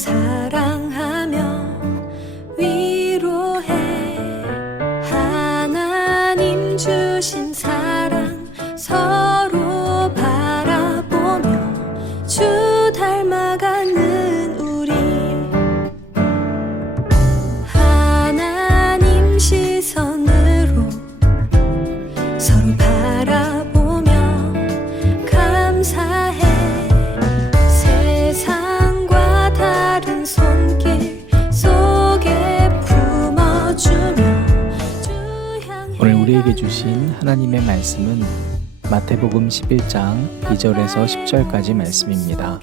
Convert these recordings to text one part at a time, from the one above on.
사랑하며 위로해. 하나님 주신 사랑 서로 바라보며 주 닮아가는 우리. 하나님 시선으로 서로 바라보며 감사해. 세상과 다른 손길 속에 품어주며 주 향해. 오늘 우리에게 주신 하나님의 말씀은 마태복음 11장 2절에서 10절까지 말씀입니다.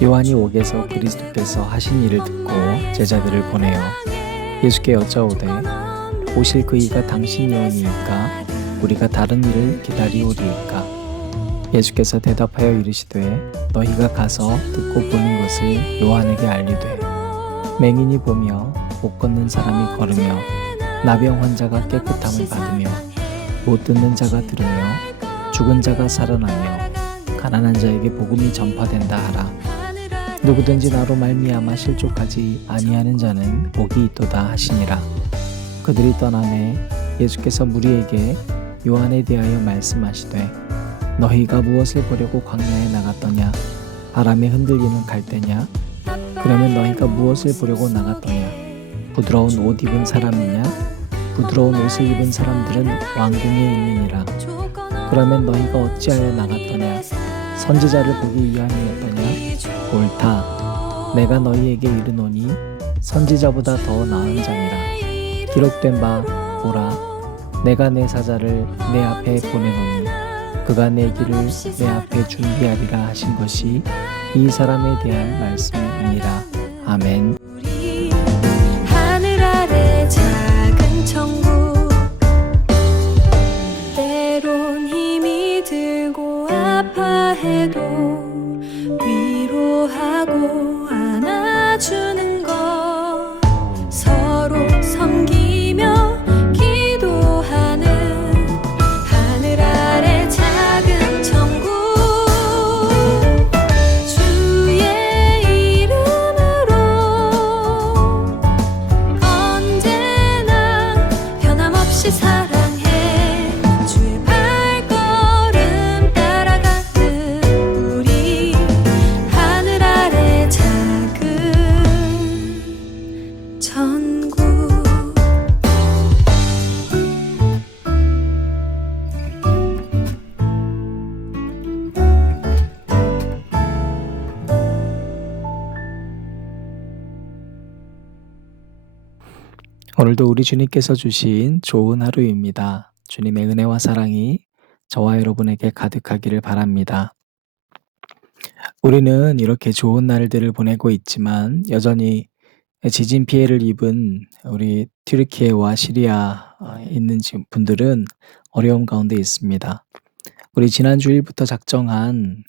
요한이 옥에서 그리스도께서 하신 일을 듣고 제자들을 보내어 예수께 여짜오되 오실 그 이가 당신이 오니이까 우리가 다른 일을 기다리오리이까. 예수께서 대답하여 이르시되 너희가 가서 듣고 보는 것을 요한에게 알리되 맹인이 보며 못 걷는 사람이 걸으며 나병 환자가 깨끗함을 받으며 못 듣는 자가 들으며 죽은 자가 살아나며 가난한 자에게 복음이 전파된다 하라. 누구든지 나로 말미암아 실족하지 아니하는 자는 복이 있도다 하시니라. 그들이 떠나매 예수께서 무리에게 요한에 대하여 말씀하시되 너희가 무엇을 보려고 광야에 나갔더냐? 바람에 흔들리는 갈대냐? 그러면 너희가 무엇을 보려고 나갔더냐? 부드러운 옷 입은 사람이냐? 부드러운 옷을 입은 사람들은 왕궁에 있느니라. 그러면 너희가 어찌하여 나갔더냐? 선지자를 보기 위함이었더냐? 옳다. 내가 너희에게 이르노니 선지자보다 더 나은 자니라. 기록된 바 보라, 내가 내 사자를 내 앞에 보내노니 그가 내 길을 내 앞에 준비하리라 하신 것이 이 사람에 대한 말씀이니라. 아멘. 우리 하늘 아래 작은 천국. 때론 힘이 들고 아파해도 위로하고 안아주는 것. 서로 섬기며 기도하는 하늘 아래 작은 천국. 주의 이름으로 언제나 변함없이 사랑해. 주의 발걸음 따라가는 우리 하늘 아래 작은 천국. 오늘도 우리 주님께서 주신 좋은 하루입니다. 주님의 은혜와 사랑이 저와 여러분에게 가득하기를 바랍니다. 우리는 이렇게 좋은 날들을 보내고 있지만 여전히 지진 피해를 입은 우리 튀르키예와 시리아에 있는 분들은 어려움 가운데 있습니다. 우리 지난 주일부터 작정한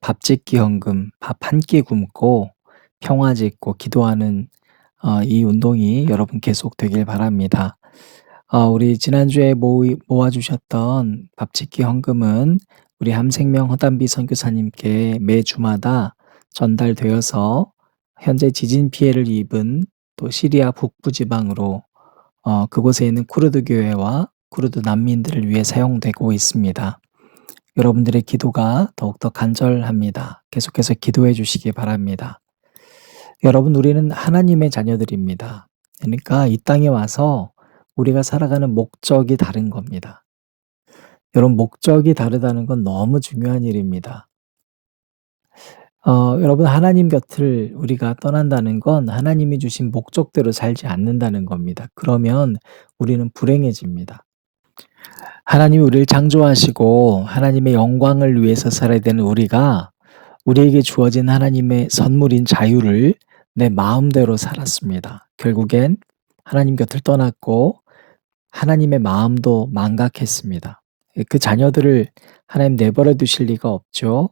밥 짓기 헌금, 밥 한 끼 굶고 평화 짓고 기도하는 이 운동이 여러분 계속 되길 바랍니다. 우리 지난주에 모아주셨던 밥 짓기 헌금은 우리 함생명 허담비 선교사님께 매주마다 전달되어서 현재 지진 피해를 입은 또 시리아 북부 지방으로 그곳에 있는 쿠르드 교회와 쿠르드 난민들을 위해 사용되고 있습니다. 여러분들의 기도가 더욱더 간절합니다. 계속해서 기도해 주시기 바랍니다. 여러분, 우리는 하나님의 자녀들입니다. 그러니까 이 땅에 와서 우리가 살아가는 목적이 다른 겁니다. 여러분, 목적이 다르다는 건 너무 중요한 일입니다. 여러분, 하나님 곁을 우리가 떠난다는 건 하나님이 주신 목적대로 살지 않는다는 겁니다. 그러면 우리는 불행해집니다. 하나님이 우리를 창조하시고 하나님의 영광을 위해서 살아야 되는 우리가 우리에게 주어진 하나님의 선물인 자유를 내 마음대로 살았습니다. 결국엔 하나님 곁을 떠났고 하나님의 마음도 망각했습니다. 그 자녀들을 하나님 내버려 두실 리가 없죠.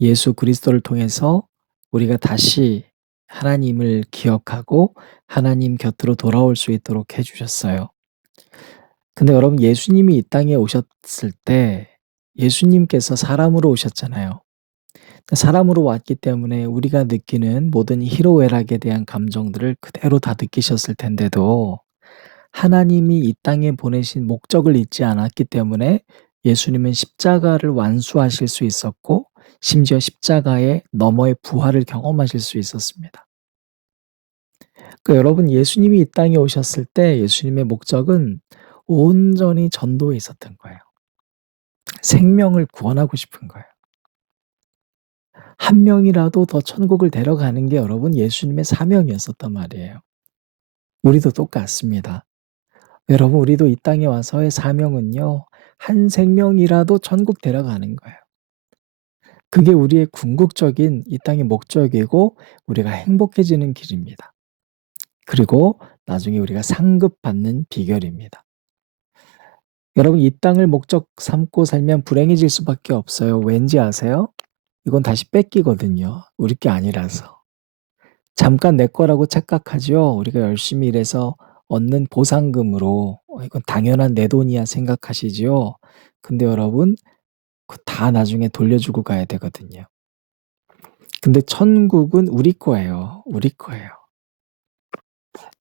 예수 그리스도를 통해서 우리가 다시 하나님을 기억하고 하나님 곁으로 돌아올 수 있도록 해주셨어요. 근데 여러분, 예수님이 이 땅에 오셨을 때 예수님께서 사람으로 오셨잖아요. 사람으로 왔기 때문에 우리가 느끼는 모든 희로애락에 대한 감정들을 그대로 다 느끼셨을 텐데도 하나님이 이 땅에 보내신 목적을 잊지 않았기 때문에 예수님은 십자가를 완수하실 수 있었고 심지어 십자가의 너머의 부활을 경험하실 수 있었습니다. 여러분, 예수님이 이 땅에 오셨을 때 예수님의 목적은 온전히 전도에 있었던 거예요. 생명을 구원하고 싶은 거예요. 한 명이라도 더 천국을 데려가는 게 여러분 예수님의 사명이었었단 말이에요. 우리도 똑같습니다. 여러분, 우리도 이 땅에 와서의 사명은요, 한 생명이라도 천국 데려가는 거예요. 그게 우리의 궁극적인 이 땅의 목적이고 우리가 행복해지는 길입니다. 그리고 나중에 우리가 상급받는 비결입니다. 여러분, 이 땅을 목적 삼고 살면 불행해질 수밖에 없어요. 왠지 아세요? 이건 다시 뺏기거든요. 우리 게 아니라서. 잠깐 내 거라고 착각하죠. 우리가 열심히 일해서 얻는 보상금으로 이건 당연한 내 돈이야 생각하시지요. 근데 여러분, 그 다 나중에 돌려주고 가야 되거든요. 근데 천국은 우리 거예요. 우리 거예요.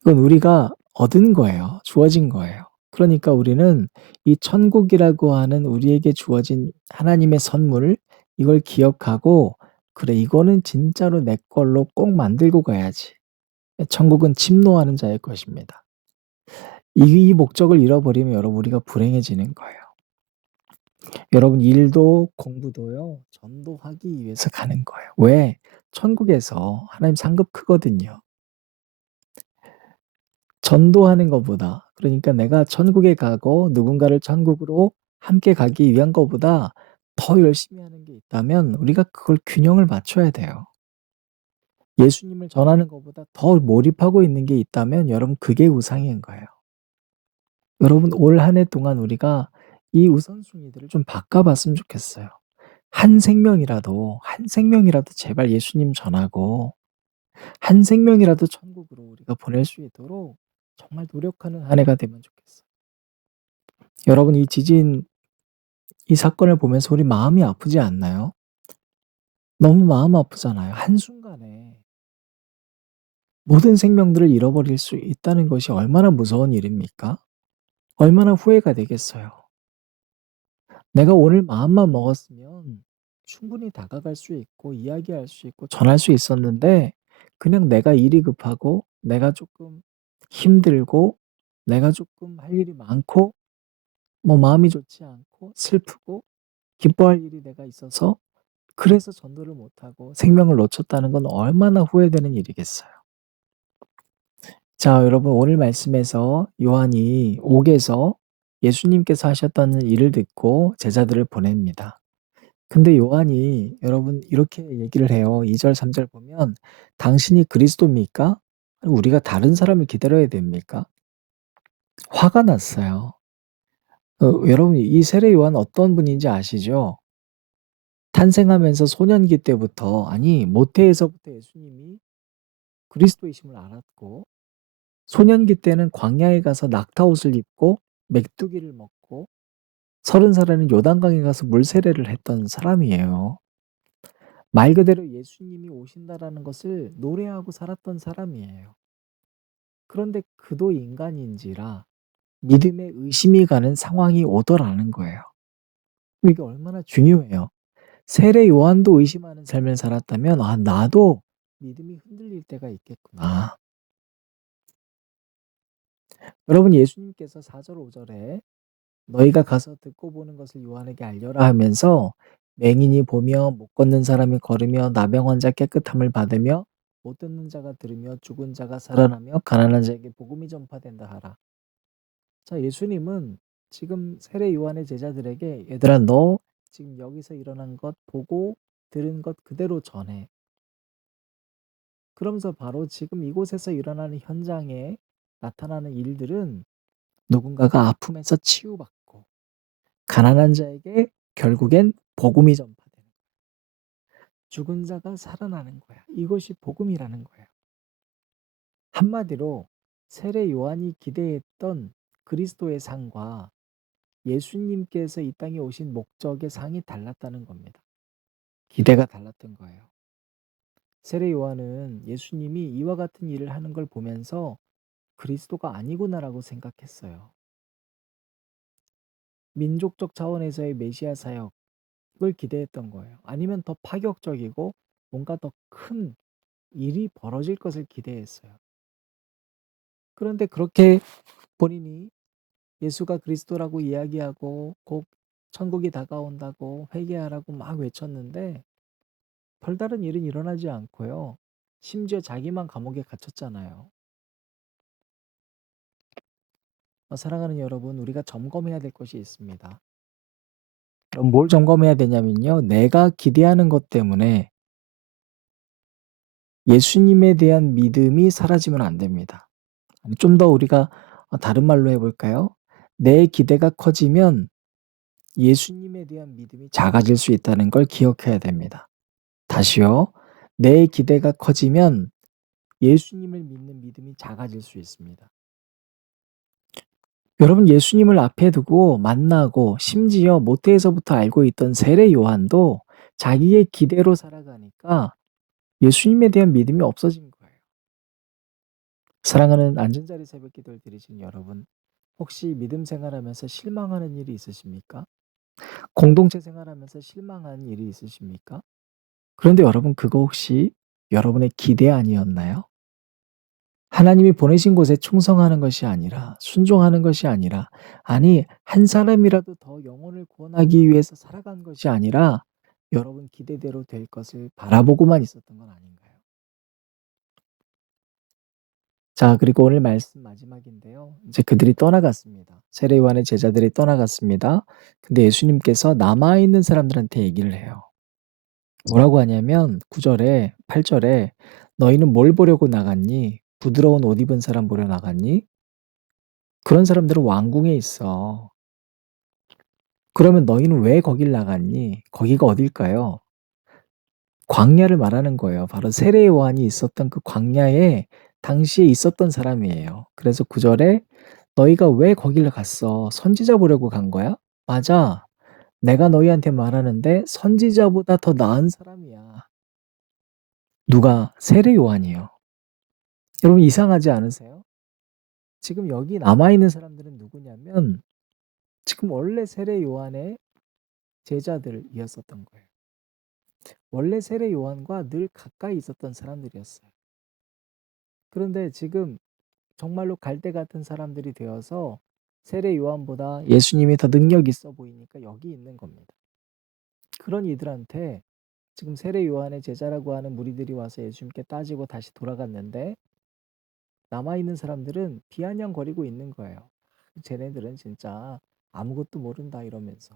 이건 우리가 얻은 거예요. 주어진 거예요. 그러니까 우리는 이 천국이라고 하는 우리에게 주어진 하나님의 선물, 이걸 기억하고 '그래, 이거는 진짜로 내 걸로 꼭 만들고 가야지.' 천국은 침노하는 자의 것입니다. 이 목적을 잃어버리면 여러분 우리가 불행해지는 거예요. 여러분, 일도 공부도요, 전도하기 위해서 가는 거예요. 왜? 천국에서 하나님 상급 크거든요. 전도하는 것보다, 그러니까 내가 천국에 가고 누군가를 천국으로 함께 가기 위한 것보다 더 열심히 하는 게 있다면 우리가 그걸 균형을 맞춰야 돼요. 예수님을 전하는 것보다 더 몰입하고 있는 게 있다면 여러분 그게 우상인 거예요. 여러분, 올 한 해 동안 우리가 이 우선순위들을 좀 바꿔 봤으면 좋겠어요. 한 생명이라도 제발 예수님 전하고 한 생명이라도 천국으로 우리가 보낼 수 있도록 정말 노력하는 한 해가 되면 좋겠어요. 여러분, 이 지진, 이 사건을 보면서 우리 마음이 아프지 않나요? 너무 마음 아프잖아요. 한순간에 모든 생명들을 잃어버릴 수 있다는 것이 얼마나 무서운 일입니까? 얼마나 후회가 되겠어요. 내가 오늘 마음만 먹었으면 충분히 다가갈 수 있고 이야기할 수 있고 전할 수 있었는데 그냥 내가 일이 급하고 내가 조금 힘들고 내가 조금 할 일이 많고 뭐 마음이 좋지 않고 슬프고 기뻐할 일이 내가 있어서 그래서 전도를 못하고 생명을 놓쳤다는 건 얼마나 후회되는 일이겠어요. 자, 여러분, 오늘 말씀에서 요한이 옥에서 예수님께서 하셨다는 일을 듣고 제자들을 보냅니다. 근데 요한이 여러분 이렇게 얘기를 해요. 2 절 3절 보면 "당신이 그리스도입니까? 우리가 다른 사람을 기다려야 됩니까?" 화가 났어요. 여러분, 이 세례 요한 어떤 분인지 아시죠? 탄생하면서 소년기 때부터, 아니 모태에서부터 예수님이 그리스도이심을 알았고 소년기 때는 광야에 가서 낙타옷을 입고 메뚜기를 먹고 30살에는 요단강에 가서 물세례를 했던 사람이에요. 말 그대로 예수님이 오신다라는 것을 노래하고 살았던 사람이에요. 그런데 그도 인간인지라 믿음에 의심이 가는 상황이 오더라는 거예요. 이게 얼마나 중요해요. 세례 요한도 의심하는 삶을 살았다면 '아, 나도 믿음이 흔들릴 때가 있겠구나.' 여러분, 예수님께서 4 절 5 절에 "너희가 가서 듣고 보는 것을 요한에게 알려라." 하면서 "맹인이 보며 못 걷는 사람이 걸으며 나병 환자 깨끗함을 받으며 못 듣는 자가 들으며 죽은 자가 살아나며 가난한 자에게 복음이 전파된다 하라." 자, 예수님은 지금 세례 요한의 제자들에게 "얘들아, 너 지금 여기서 일어난 것 보고 들은 것 그대로 전해." 그러면서 바로 지금 이곳에서 일어나는 현장에 나타나는 일들은 누군가가 아픔에서 치유받고 가난한 자에게 결국엔 복음이 전파되는, 죽은 자가 살아나는 거야. 이것이 복음이라는 거예요. 한마디로 세례 요한이 기대했던 그리스도의 상과 예수님께서 이 땅에 오신 목적의 상이 달랐다는 겁니다. 기대가 달랐던 거예요. 세례 요한은 예수님이 이와 같은 일을 하는 걸 보면서 그리스도가 아니구나라고 생각했어요. 민족적 차원에서의 메시아 사역을 기대했던 거예요. 아니면 더 파격적이고 뭔가 더 큰 일이 벌어질 것을 기대했어요. 그런데 그렇게 본인이 예수가 그리스도라고 이야기하고 곧 천국이 다가온다고 회개하라고 막 외쳤는데 별다른 일은 일어나지 않고요. 심지어 자기만 감옥에 갇혔잖아요. 사랑하는 여러분, 우리가 점검해야 될 것이 있습니다. 그럼 뭘 점검해야 되냐면요. 내가 기대하는 것 때문에 예수님에 대한 믿음이 사라지면 안 됩니다. 좀 더 우리가 다른 말로 해볼까요? 내 기대가 커지면 예수님에 대한 믿음이 작아질 수 있다는 걸 기억해야 됩니다. 다시요. 내 기대가 커지면 예수님을 믿는 믿음이 작아질 수 있습니다. 여러분, 예수님을 앞에 두고 만나고 심지어 모태에서부터 알고 있던 세례 요한도 자기의 기대로 살아가니까 예수님에 대한 믿음이 없어진 거예요. 사랑하는 안전자리 새벽 기도를 드리신 여러분, 혹시 믿음 생활하면서 실망하는 일이 있으십니까? 공동체 생활하면서 실망한 일이 있으십니까? 그런데 여러분, 그거 혹시 여러분의 기대 아니었나요? 하나님이 보내신 곳에 충성하는 것이 아니라, 순종하는 것이 아니라, 아니 한 사람이라도 더 영혼을 구원하기 위해서 살아간 것이 아니라 여러분 기대대로 될 것을 바라보고만 있었던 건 아닌가요? 자, 그리고 오늘 말씀 마지막인데요. 이제 그들이 떠나갔습니다. 세례 요한의 제자들이 떠나갔습니다. 근데 예수님께서 남아있는 사람들한테 얘기를 해요. 뭐라고 하냐면 9절에 8절에 너희는 뭘 보려고 나갔니? 부드러운 옷 입은 사람 보러 나갔니? 그런 사람들은 왕궁에 있어. 그러면 너희는 왜 거길 나갔니? 거기가 어딜까요? 광야를 말하는 거예요. 바로 세례 요한이 있었던 그 광야에 당시에 있었던 사람이에요. 그래서 9절에 너희가 왜 거기를 갔어? 선지자 보려고 간 거야? 맞아. 내가 너희한테 말하는데 선지자보다 더 나은 사람이야. 누가? 세례 요한이요. 여러분 이상하지 않으세요? 지금 여기 남아있는 사람들은 누구냐면 지금 원래 세례 요한의 제자들이었었던 거예요. 원래 세례 요한과 늘 가까이 있었던 사람들이었어요. 그런데 지금 정말로 갈대 같은 사람들이 되어서 세례 요한보다 예수님이 더 능력 있어 보이니까 여기 있는 겁니다. 그런 이들한테 지금 세례 요한의 제자라고 하는 무리들이 와서 예수님께 따지고 다시 돌아갔는데 남아있는 사람들은 비아냥거리고 있는 거예요. 쟤네들은 진짜 아무것도 모른다 이러면서.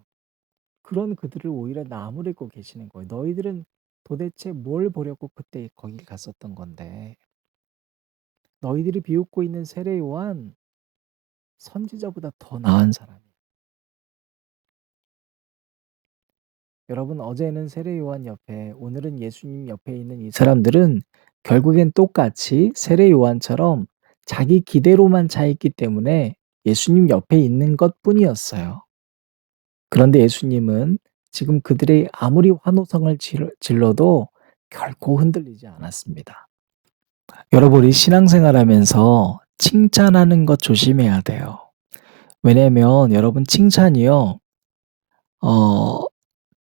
그런 그들을 오히려 나무래고 계시는 거예요. 너희들은 도대체 뭘 보려고 그때 거길 갔었던 건데. 너희들이 비웃고 있는 세례 요한 선지자보다 더 나은 사람이에요. 여러분 어제는 세례 요한 옆에 오늘은 예수님 옆에 있는 이 사람들은 결국엔 똑같이 세례 요한처럼 자기 기대로만 차 있기 때문에 예수님 옆에 있는 것뿐이었어요. 그런데 예수님은 지금 그들의 아무리 환호성을 질러도 결코 흔들리지 않았습니다. 여러분 우리 신앙생활하면서 칭찬하는 것 조심해야 돼요. 왜냐면 여러분 칭찬이요.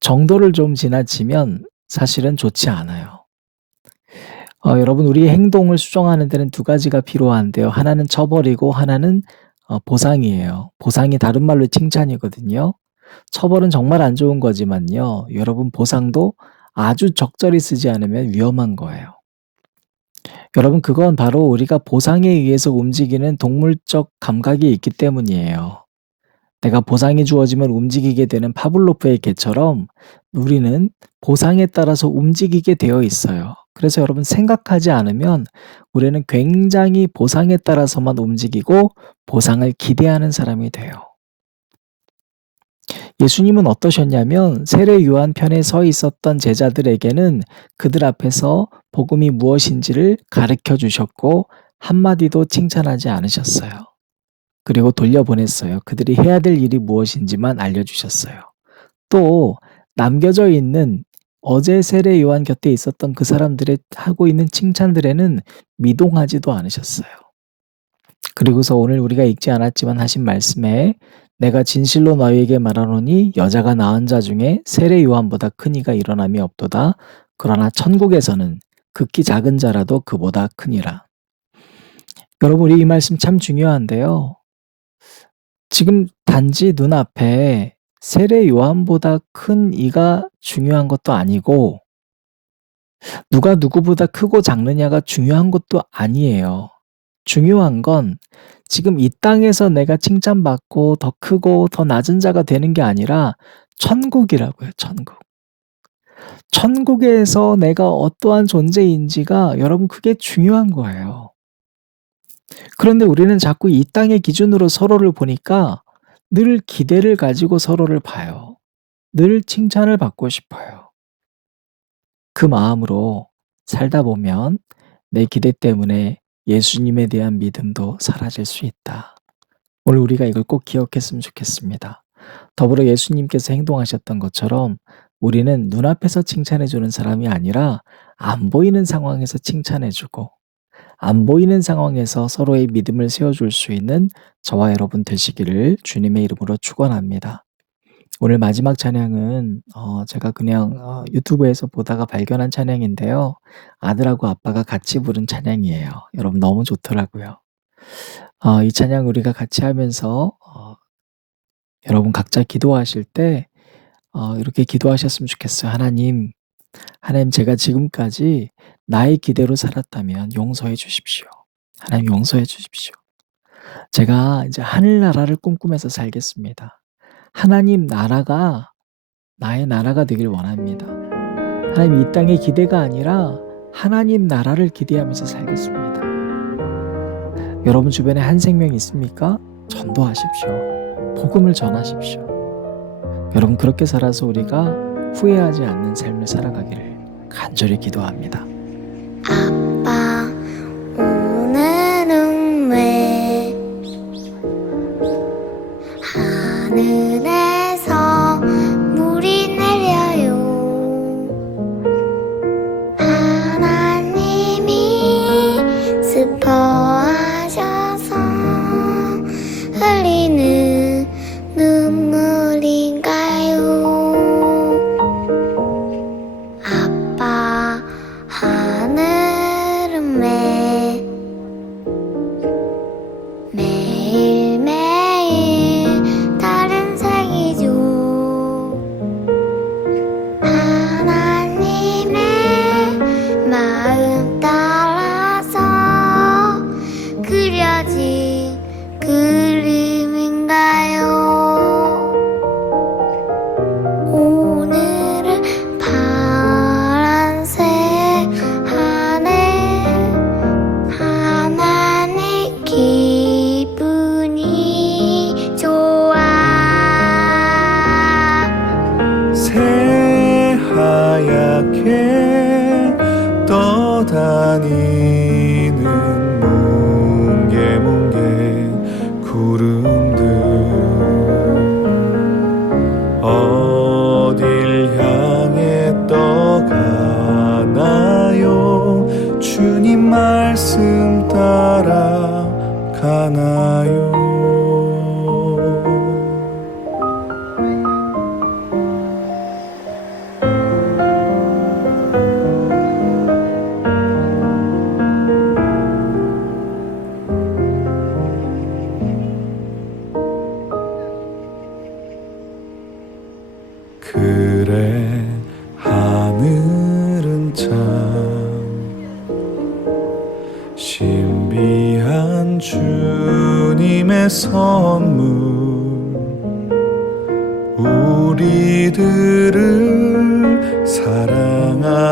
정도를 좀 지나치면 사실은 좋지 않아요. 여러분 우리의 행동을 수정하는 데는 두 가지가 필요한데요. 하나는 처벌이고 하나는 보상이에요. 보상이 다른 말로 칭찬이거든요. 처벌은 정말 안 좋은 거지만요. 여러분 보상도 아주 적절히 쓰지 않으면 위험한 거예요. 여러분 그건 바로 우리가 보상에 의해서 움직이는 동물적 감각이 있기 때문이에요. 내가 보상이 주어지면 움직이게 되는 파블로프의 개처럼 우리는 보상에 따라서 움직이게 되어 있어요. 그래서 여러분 생각하지 않으면 우리는 굉장히 보상에 따라서만 움직이고 보상을 기대하는 사람이 돼요. 예수님은 어떠셨냐면 세례 요한 편에 서 있었던 제자들에게는 그들 앞에서 복음이 무엇인지를 가르쳐 주셨고 한마디도 칭찬하지 않으셨어요. 그리고 돌려보냈어요. 그들이 해야 될 일이 무엇인지만 알려주셨어요. 또 남겨져 있는 어제 세례 요한 곁에 있었던 그 사람들의 하고 있는 칭찬들에는 미동하지도 않으셨어요. 그리고서 오늘 우리가 읽지 않았지만 하신 말씀에 내가 진실로 너희에게 말하노니 여자가 낳은 자 중에 세례 요한보다 큰 이가 일어남이 없도다. 그러나 천국에서는 극히 작은 자라도 그보다 크니라. 여러분, 우리 이 말씀 참 중요한데요. 지금 단지 눈앞에 세례 요한보다 큰 이가 중요한 것도 아니고 누가 누구보다 크고 작느냐가 중요한 것도 아니에요. 중요한 건 지금 이 땅에서 내가 칭찬받고 더 크고 더 낮은 자가 되는 게 아니라 천국이라고요, 천국. 천국에서 내가 어떠한 존재인지가 여러분 그게 중요한 거예요. 그런데 우리는 자꾸 이 땅의 기준으로 서로를 보니까 늘 기대를 가지고 서로를 봐요. 늘 칭찬을 받고 싶어요. 그 마음으로 살다 보면 내 기대 때문에 예수님에 대한 믿음도 사라질 수 있다. 오늘 우리가 이걸 꼭 기억했으면 좋겠습니다. 더불어 예수님께서 행동하셨던 것처럼 우리는 눈앞에서 칭찬해주는 사람이 아니라 안 보이는 상황에서 칭찬해주고 안 보이는 상황에서 서로의 믿음을 세워줄 수 있는 저와 여러분 되시기를 주님의 이름으로 축원합니다. 오늘 마지막 찬양은 제가 그냥 유튜브에서 보다가 발견한 찬양인데요. 아들하고 아빠가 같이 부른 찬양이에요. 여러분 너무 좋더라고요. 이 찬양 우리가 같이 하면서 여러분 각자 기도하실 때 이렇게 기도하셨으면 좋겠어요. 하나님 제가 지금까지 나의 기대로 살았다면 용서해 주십시오. 하나님 용서해 주십시오. 제가 이제 하늘나라를 꿈꾸면서 살겠습니다. 하나님 나라가 나의 나라가 되길 원합니다. 하나님 이 땅의 기대가 아니라 하나님 나라를 기대하면서 살겠습니다. 여러분 주변에 한 생명 있습니까? 전도하십시오. 복음을 전하십시오. 여러분 그렇게 살아서 우리가 후회하지 않는 삶을 살아가기를 간절히 기도합니다. 아빠, 오늘은 왜 하늘에서 물이 내려요? 하나님이 슬퍼하셔서 흘리는 눈물인가요? 아빠, 하늘은 왜 매일매일 다른 색이죠? 하나님의 마음 따라서 그려진 그림인가요? 오늘은 파란색 하늘, 하나님 기분이 좋아. 새하얗게 떠다니는 뭉게뭉게 구름들 어딜 향해 떠가나요? 주님 말씀 따라 가나요? 그래 하늘은 참 신비한 주님의 선물 우리들을 사랑하셔서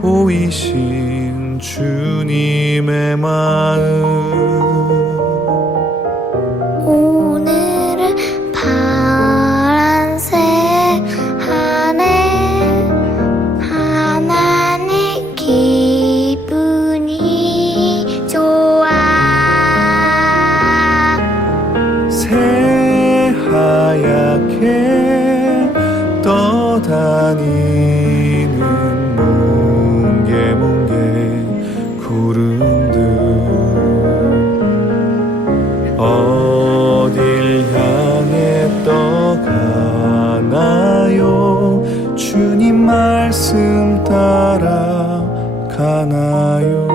보이신 주님의 마음 오늘은 파란색 하늘, 하나님 기분이 좋아. 새하얗게 떠 말씀 따라 가나요?